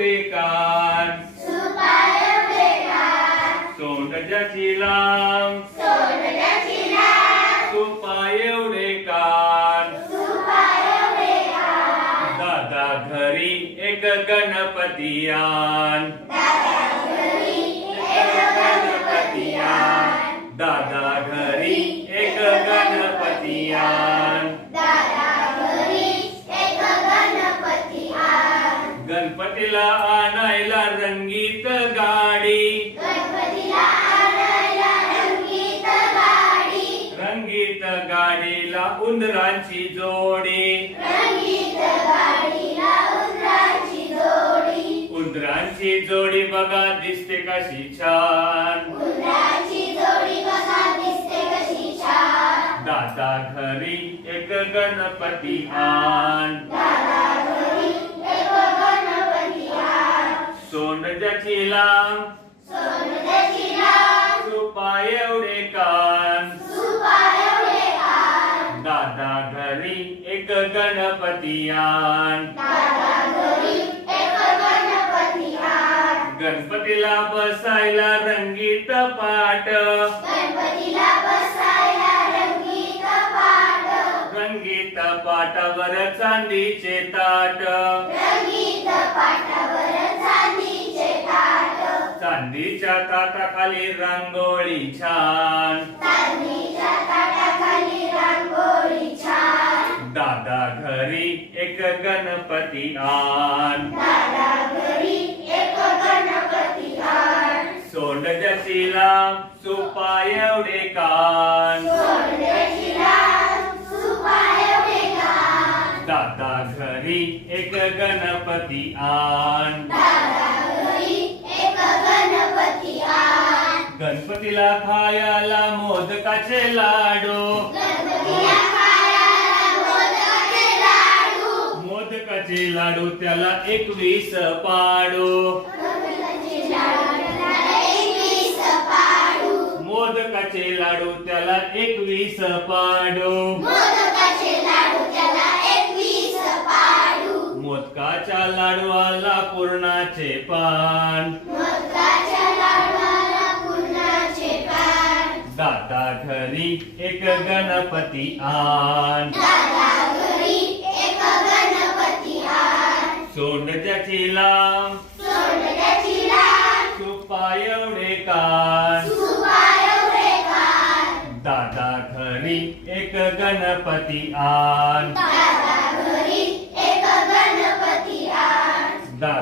एवढे कान सोंड ज्याची लांब सुपा एवढे कान दादा घरी एक गणपती आण दादा घरी एक गणपती आण गणपतीला आणायला रंगीत गाडी रंगीत गाडीला उंदरांची जोडी उंदरांची जोडी बघा दिसते कशी छान दादा घरी एक गणपती आण सोंड ज्याची लांब सुपा एवढे कान दादा घरी एक गणपती आण गणपतीला बसायला रंगीत पाट रंगीत पाटावर चांदीचे ताट चांदीच्या ताटाखाली रांगोळी छान दादा घरी एक गणपती आण सोंड ज्याची लांब सुपा एवढे कान दादा घरी एक गणपती आण गणपतीला खायला मोदकाचे लाडू मोदकाचे लाडू त्याला 21 पाडू मोदकाचे लाडू त्याला 21 पाडू मोदकाच्या लाडूला पूर्णाचे पान दादा घरी एक गणपती आण सोंड ज्याची लांब सुपा एवढे कान दादा घरी एक गणपती आण दादा